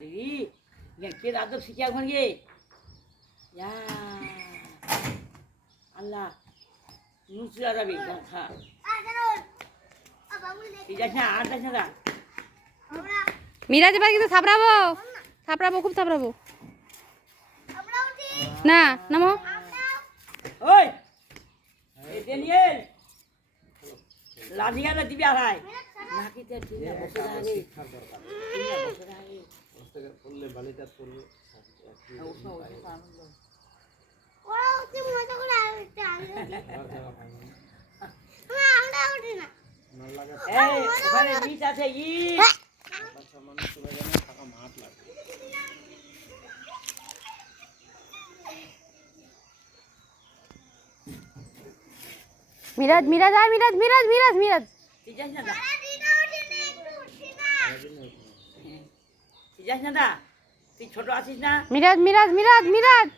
কে আদব শিখে এখন গিয়ে আল্লাহ নুসরা যাবি খা ঠিক আছে না আর যাস না মিরাজ এবার কিন্তু থাপড়াবো থাপড়াবো খুব থাপড়াবো না নামো ওই এতে নিয়ে লাঠি গালে দিবি আড়াই নাকিতে ঠিক না বসে থাকে বসে থাকে পড়লে বালিটা পড়লে মিরাজ মিরাজ আয় মিরাজ মিরাজ মিরাজ মিরাজ তুই ছোট আছিস না মিরাজ মিরাজ মিরাজ মিরাজ